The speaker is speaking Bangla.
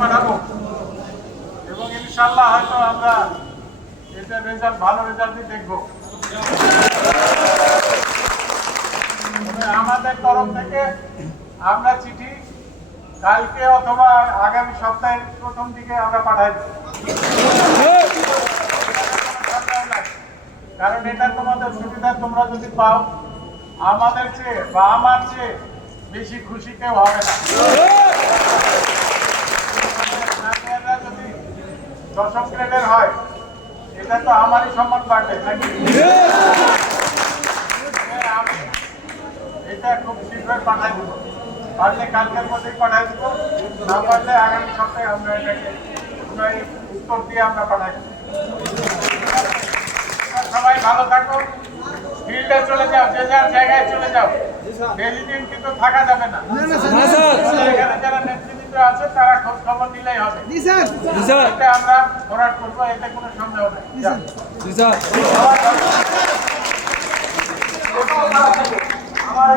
পাঠাবো এবং ইনশাআল্লাহ হয়তো আমরা এটা রেজাল্ট ভালো রেজাল্টই দেখবো। আমাদের তরফ থেকে আমরা চিঠি কালকে অথবা আগামী সপ্তাহের প্রথম দিকে আমরা পাঠাই দেব, কারণ এটা তোমাদের সুবিধা। তোমরা যদি পাও আমাদের চেয়ে বা আমার চেয়ে বেশি খুশি কেউ হবে না। যদি 10ম গ্রেডের হয় এটা তো আমারই সম্মান বাড়বে নাকি? আমি এটা খুব শীঘ্রই পাঠাই দেবো, পারলে কালকের মধ্যেই পাঠাই দেবো, না পারলে আগামী সপ্তাহে আমরা এটাকে উত্তর দিয়ে আমরা পাঠাই দেবো। সবাই ভালো থাকো, ফিল্ডে চলে যাও, যে যার জায়গায় চলে যাও, বেশি দিন কিন্তু থাকা যাবে না। এখানে যারা নেতৃত্ব আছে তারা খোঁজ খবর নিলেই হবে, আমরা ভরাট করবো, এতে কোনো সন্দেহ নেই।